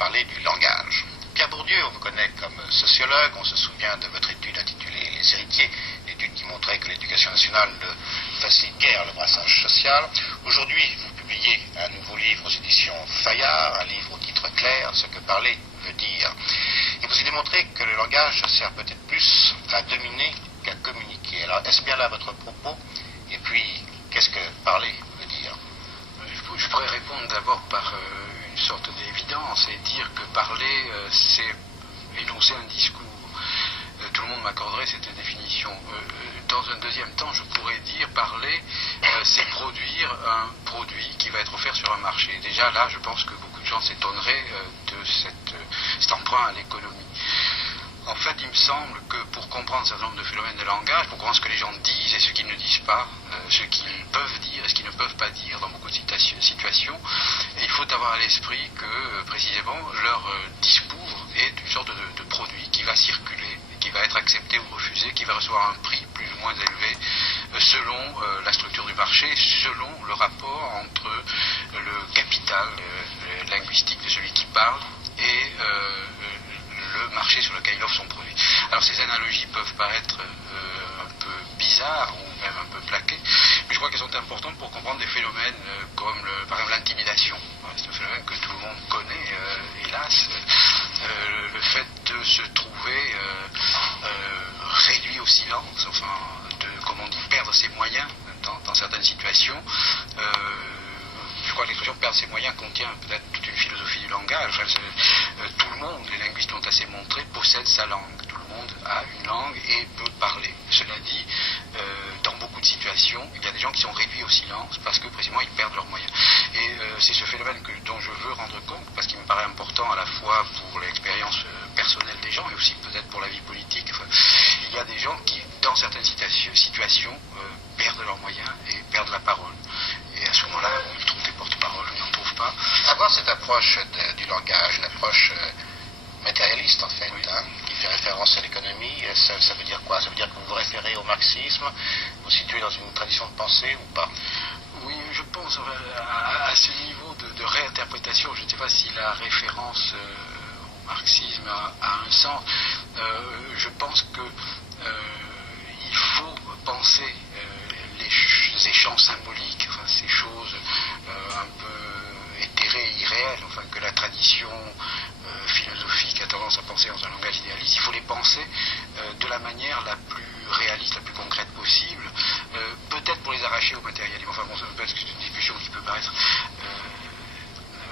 parler du langage. Pierre Bourdieu, on vous connaît comme sociologue, on se souvient de votre étude intitulée Les héritiers, l'étude qui montrait que l'éducation nationale ne facilite guère le brassage social. Aujourd'hui, vous publiez un nouveau livre aux éditions Fayard, un livre au titre clair, Ce que parler veut dire. Et vous y démontrez que le langage sert peut-être plus à dominer qu'à communiquer. Alors, est-ce bien là votre propos? Et puis, qu'est-ce que parler veut dire? Je pourrais répondre d'abord par une sorte d'évidence et dire que parler, c'est énoncer un discours. Tout le monde m'accorderait cette définition. Dans un deuxième temps, je pourrais dire parler, c'est produire un produit qui va être offert sur un marché. Déjà là, je pense que beaucoup de gens s'étonneraient de cet emprunt à l'économie. En fait, il me semble que pour comprendre un certain nombre de phénomènes de langage, pour comprendre ce que les gens disent et ce qu'ils ne disent pas, ce qu'ils peuvent dire et ce qu'ils ne peuvent pas dire dans beaucoup de situations, il faut avoir à l'esprit que, précisément, leur discours est une sorte de produit qui va circuler, qui va être accepté ou refusé, qui va recevoir un prix plus ou moins élevé, selon la structure du marché, selon le rapport entre le capital linguistique de celui qui parle et le marché sur lequel il offre son produit. Alors ces analogies peuvent paraître un peu bizarres ou même un peu plaquées, mais je crois qu'elles sont importantes pour comprendre des phénomènes comme par exemple l'intimidation. C'est un phénomène que tout le monde connaît, hélas. Le fait de se trouver réduit au silence, enfin, comme on dit, perdre ses moyens dans certaines situations. Je crois que l'expression perdre ses moyens contient peut-être toute une philosophie du langage. Tout le monde, les linguistes l'ont assez montré, possède sa langue. Tout le monde a une langue et peut parler. Cela dit, dans beaucoup de situations, il y a des gens qui sont réduits au silence parce que précisément ils perdent leurs moyens. Et c'est ce phénomène dont je veux rendre compte parce qu'il me paraît important à la fois pour l'expérience personnelle des gens et aussi peut-être pour la vie politique. Enfin, il y a des gens qui, dans certaines situations, perdent leurs moyens et perdent la parole. Et à ce moment-là, ils trouvent des porte-paroles, ils n'en trouvent pas. Avoir cette approche du langage, une approche matérialiste en fait, oui. Qui fait référence à l'économie, ça veut dire quoi? Ça veut dire que vous vous référez au marxisme, vous vous situez dans une tradition de pensée ou pas? Oui, je pense à ce niveau de réinterprétation, je ne sais pas si la référence au marxisme a un sens. Je pense que il faut penser les échanges symboliques, enfin, ces choses un peu éthérées et irréelles, enfin, que la tradition philosophique a tendance à penser dans un langage idéaliste. Il faut les penser de la manière la plus réaliste, la plus concrète possible, peut-être pour les arracher au matérialisme. Enfin bon, parce que c'est une discussion qui peut paraître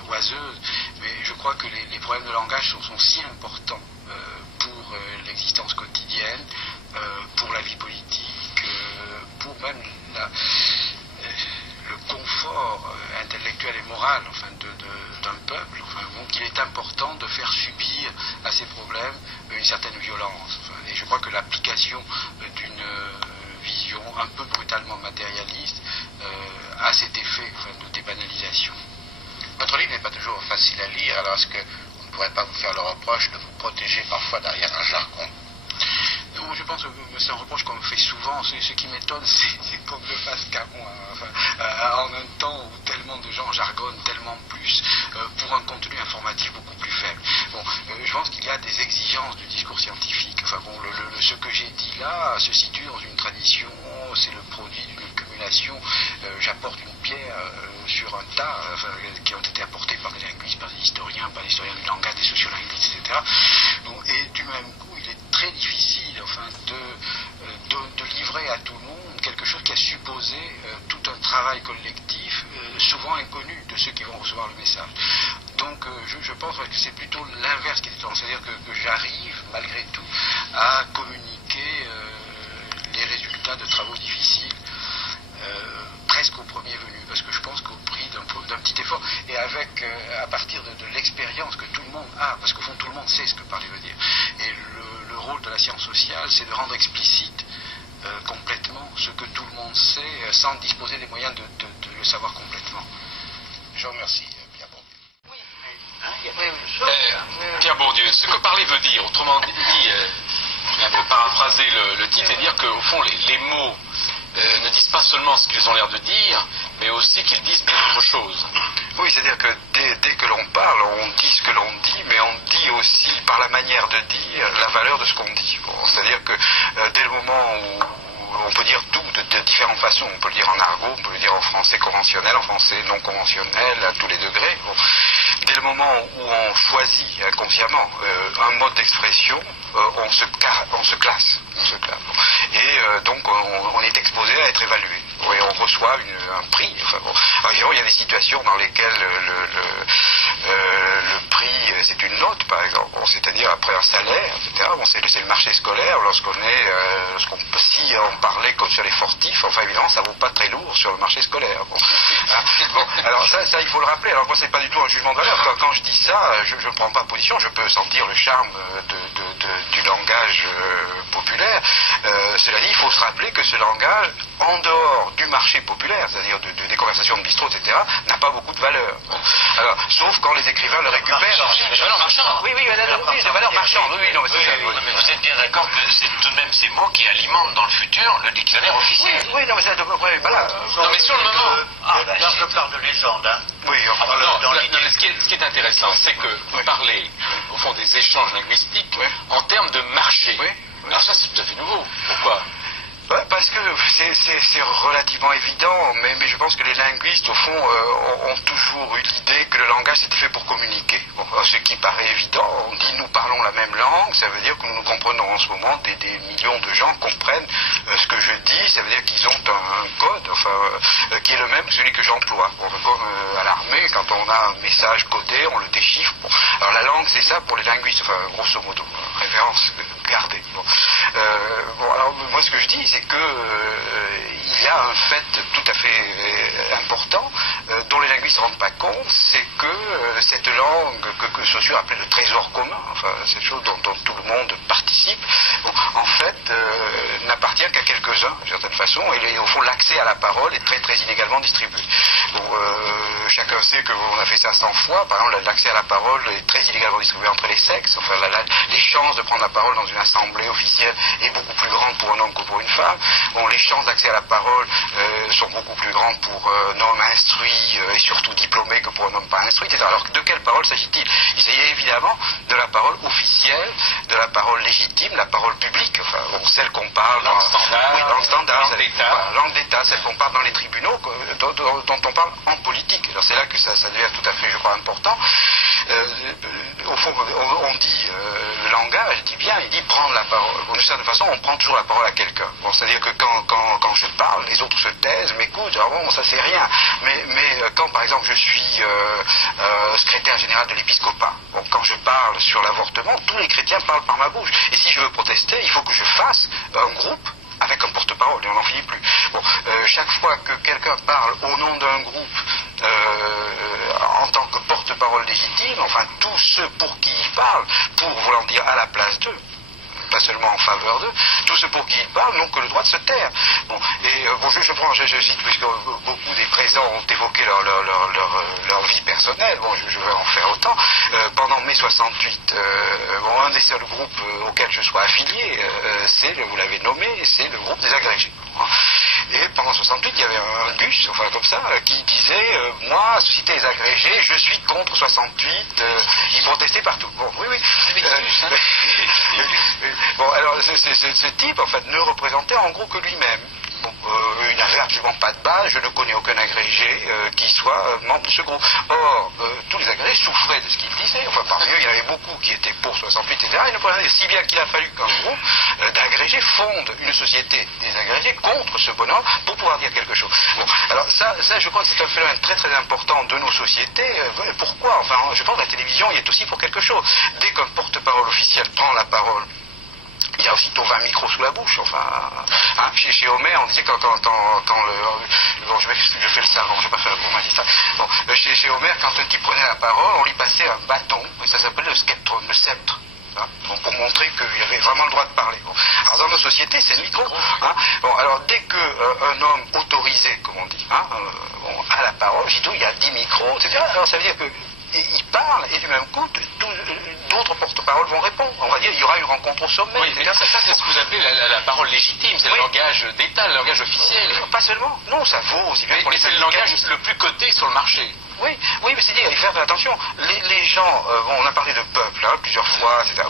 oiseuse, mais je crois que les problèmes de langage sont si importants pour l'existence quotidienne, pour la vie politique, pour même le confort intellectuel et moral enfin, d'un peuple, enfin, bon, qu'il est important de faire subir à ces problèmes une certaine violence. Enfin, et je crois que l'application d'une vision un peu brutalement matérialiste a cet effet enfin, de débanalisation. Votre livre n'est pas toujours facile à lire, alors est-ce qu'on ne pourrait pas vous faire le reproche de vous protéger parfois derrière un jargon? Je pense que c'est un reproche qu'on me fait souvent. Ce qui m'étonne, c'est qu'on ne le fasse qu'à moi. Enfin, en un temps où tellement de gens jargonnent tellement plus pour un contenu informatif beaucoup plus faible. Bon, je pense qu'il y a des exigences du discours scientifique. Enfin bon, ce que j'ai dit là se situe dans une tradition, c'est le produit d'une cumulation. J'apporte une pierre sur un tas enfin, qui ont été apportés par des linguistes, par des historiens du langage, des sociolinguistes, etc. Bon, et du même coup, il est très difficile enfin, de livrer à tout le monde quelque chose qui a supposé tout un travail collectif, souvent inconnu de ceux qui vont recevoir le message. Donc je pense que c'est plutôt l'inverse qui est étonnant, c'est-à-dire que j'arrive malgré tout à communiquer les résultats de travaux difficiles presque au premier venu, parce que je pense qu'au prix d'un petit effort et avec à partir de l'expérience que tout le monde a, parce qu'au fond tout le monde sait ce que parler veut dire. Et le rôle de la science sociale, c'est de rendre explicite complètement ce que tout le monde sait, sans disposer des moyens de le savoir complètement. Je vous remercie, Pierre Bourdieu. Pierre Bourdieu, ce que parler veut dire, autrement dit, je vais un peu paraphraser le titre et dire qu'au fond les mots ne disent pas seulement ce qu'ils ont l'air de dire, mais aussi qu'ils disent bien autre chose. Oui, c'est-à-dire que dès que l'on parle, on dit ce que l'on dit, la manière de dire, la valeur de ce qu'on dit. Bon, c'est-à-dire que dès le moment où on peut dire tout de différentes façons, on peut le dire en argot, on peut le dire en français conventionnel, en français non conventionnel, à tous les degrés. Bon. Dès le moment où on choisit inconsciemment un mode d'expression, on se classe. Bon. Et donc on est exposé à être évalué. Et on reçoit un prix. Enfin, bon. Alors, il y a des situations dans lesquelles le prix, c'est une note, par exemple. Bon, c'est-à-dire après un salaire, etc. Bon, c'est le marché scolaire. Si on parlait comme sur les fortifs, enfin évidemment, ça ne vaut pas très lourd sur le marché scolaire. Bon. Bon, alors ça, il faut le rappeler. Alors moi, c'est pas du tout un jugement de valeur. Quand je dis ça, je ne prends pas position. Je peux sentir le charme du langage populaire. Cela dit, il faut se rappeler que ce langage, en dehors du marché populaire, c'est-à-dire des conversations de bistrot, etc., n'a pas beaucoup de valeur. Alors, sauf quand les écrivains le récupèrent. De valeur marchande. Oui, de valeur marchande. Oui, non, mais c'est ça. Mais vous êtes bien d'accord que c'est tout de même ces mots qui alimentent dans le futur le dictionnaire officiel. Oui, non, mais c'est à peu près. Voilà. Non, mais sur le moment. Là, je parle de légende, hein. Oui, enfin, ce qui est intéressant, c'est que vous parlez, au fond, des échanges linguistiques en termes de marché. Oui. Alors ça, c'est tout à fait nouveau. Pourquoi ? Parce que c'est relativement évident, mais je pense que les linguistes, au fond, ont toujours eu l'idée que le langage c'était fait pour communiquer. Bon, ce qui paraît évident, on dit nous parlons la même langue, ça veut dire que nous nous comprenons en ce moment, des millions de gens comprennent ce que je dis, ça veut dire qu'ils ont un code, qui est le même que celui que j'emploie. Bon, comme à l'armée, quand on a un message codé, on le déchiffre. Bon. Alors la langue c'est ça pour les linguistes, grosso modo, référence gardée. Bon, alors moi ce que je dis c'est que il y a un fait tout à fait important dont les linguistes ne se rendent pas compte, c'est que cette langue que Saussure appelait le trésor commun, cette chose dont tout le monde participe, bon, en fait n'appartient qu'à quelques-uns d'une certaine façon, et au fond l'accès à la parole est très très inégalement distribué. Bon, chacun sait qu'on a fait ça 100 fois, par exemple l'accès à la parole est très inégalement distribué entre les sexes, les chances de prendre la parole dans une assemblée officielle est beaucoup plus grande pour un homme que pour une femme. Bon, les chances d'accès à la parole sont beaucoup plus grandes pour un homme instruit et surtout diplômé que pour un homme pas instruit, etc. Alors de quelle parole s'agit-il ? Il s'agit évidemment de la parole officielle, de la parole légitime, la parole publique, celle qu'on parle langue standard, oui, langue standard, langue d'État. Langue d'État, celle qu'on parle dans les tribunaux, dont on parle en politique. Alors c'est là que ça devient tout à fait, je crois, important. Au fond, on dit le langage, il dit prendre la parole. D'une certaine façon, on prend toujours la parole à quelqu'un. Bon, c'est-à-dire que quand je parle, les autres se taisent, m'écoutent, alors bon, ça c'est rien. Mais quand par exemple je suis secrétaire général de l'épiscopat, bon, quand je parle sur l'avortement, tous les chrétiens parlent par ma bouche. Et si je veux protester, il faut que je fasse un groupe avec un porte-parole, et on n'en finit plus. Bon, chaque fois que quelqu'un parle au nom d'un groupe en tant que porte-parole légitime, tous ceux pour qui il parle, pour vouloir dire à la place d'eux, pas seulement en faveur d'eux, tous ceux pour qui ils parlent n'ont que le droit de se taire. Bon, et je cite, puisque beaucoup des présents ont évoqué leur vie personnelle, bon, je vais en faire autant. Pendant mai 68, un des seuls groupes auxquels je sois affilié, vous l'avez nommé, c'est le groupe des agrégés. Et pendant 68, il y avait un bus, comme ça, qui disait moi, Société des agrégés, je suis contre 68, ils protestaient partout. Bon, oui. Bon, alors, ce type, ne représentait en gros que lui-même. Bon, il n'avait absolument pas de base, je ne connais aucun agrégé qui soit membre de ce groupe. Or, tous les agrégés souffraient de ce qu'il disait, parmi eux, il y en avait beaucoup qui étaient pour 68, etc. Si bien qu'il a fallu qu'un groupe d'agrégés fonde une société des agrégés contre ce bonhomme pour pouvoir dire quelque chose. Bon, alors ça, je crois que c'est un phénomène très très important de nos sociétés. Pourquoi ? Je pense que la télévision y est aussi pour quelque chose. Dès qu'un porte-parole officiel prend la parole, il y a aussitôt 20 micros sous la bouche, chez Homer, on disait quand je fais le savant, je vais pas faire le cours magistral. Bon, chez Homer, quand un type prenait la parole, on lui passait un bâton, et ça s'appelait le sceptre, pour montrer qu'il avait vraiment le droit de parler. Bon. Alors dans nos sociétés, c'est le micro. Bon, alors dès qu'un homme autorisé, comme on dit, a la parole, aussitôt il y a 10 micros, etc. Alors ça veut dire que il parle, et du même coup, d'autres porte-paroles vont répondre. On va va dire il y aura une rencontre au sommet. Oui, ça c'est ce que vous appelez la parole légitime, c'est le langage d'État, le langage officiel. Pas seulement, non, ça vaut aussi bien pour les c'est le langage le plus coté sur le marché. Oui, mais c'est dire, il faut faire attention. Les gens, on a parlé de peuple plusieurs fois, etc.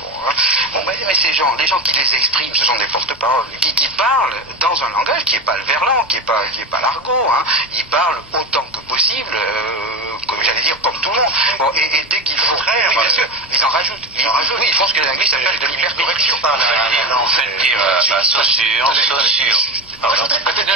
Mais ces gens, les gens qui les expriment, ce sont des porte-paroles, qui parlent dans un langage qui n'est pas le verlan, qui n'est pas l'argot. Ils parlent autant que possible, j'allais dire comme tout le monde. Bon, et dès qu'il faut, oui, bien sûr, ils en rajoutent. Oui, ils font ce que les Anglais s'appellent de l'hypercorrection. On fait dire Saussure. Moi, je voudrais parler des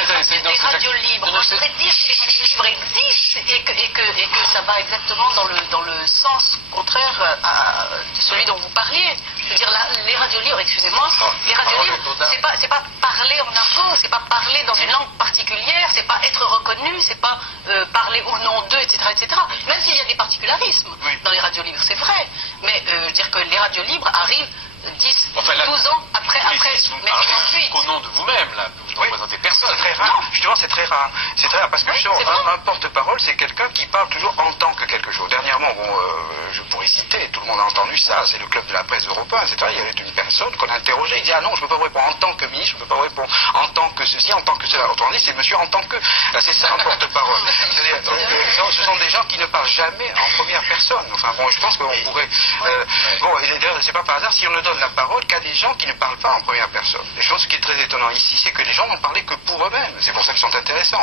radios libres. Moi, je voudrais dire que les radios libres existent et que ça va exactement dans le sens contraire à celui dont vous parliez. Je veux dire, les radios libres, excusez-moi, les radios libres, c'est pas parler en argot, c'est pas parler dans une langue particulière, c'est pas être reconnu, c'est pas parler au nom d'eux, etc., etc. Même s'il y a des particularismes dans les radios libres, c'est vrai. Mais je veux dire que les radios libres arrivent 10, 12 ans après, mais ensuite... Au nom de vous-même, là, vous ne représentez personne. C'est très rare. Justement, c'est très rare. C'est très rare parce que un porte-parole, c'est quelqu'un qui parle toujours en tant que quelque chose. Dernièrement, je pourrais citer, tout le monde a entendu ça, c'est le club de la presse européen, etc. Il y avait une personne qu'on a interrogée, il dit, ah non, je ne peux pas vous répondre en tant que ministre, je ne peux pas vous répondre en tant que ceci, en tant que cela. Autrement dit, c'est monsieur en tant que... C'est ça un porte-parole. Ce sont des gens qui ne parlent jamais en première personne. Enfin bon, je pense qu'on pourrait... c'est pas par hasard si on ne donne la parole qu'à des gens qui ne parlent pas en première personne. Et je pense que ce qui est très étonnant ici, c'est que les gens n'ont parlé que pour eux-mêmes. C'est pour ça qu'ils sont intéressants.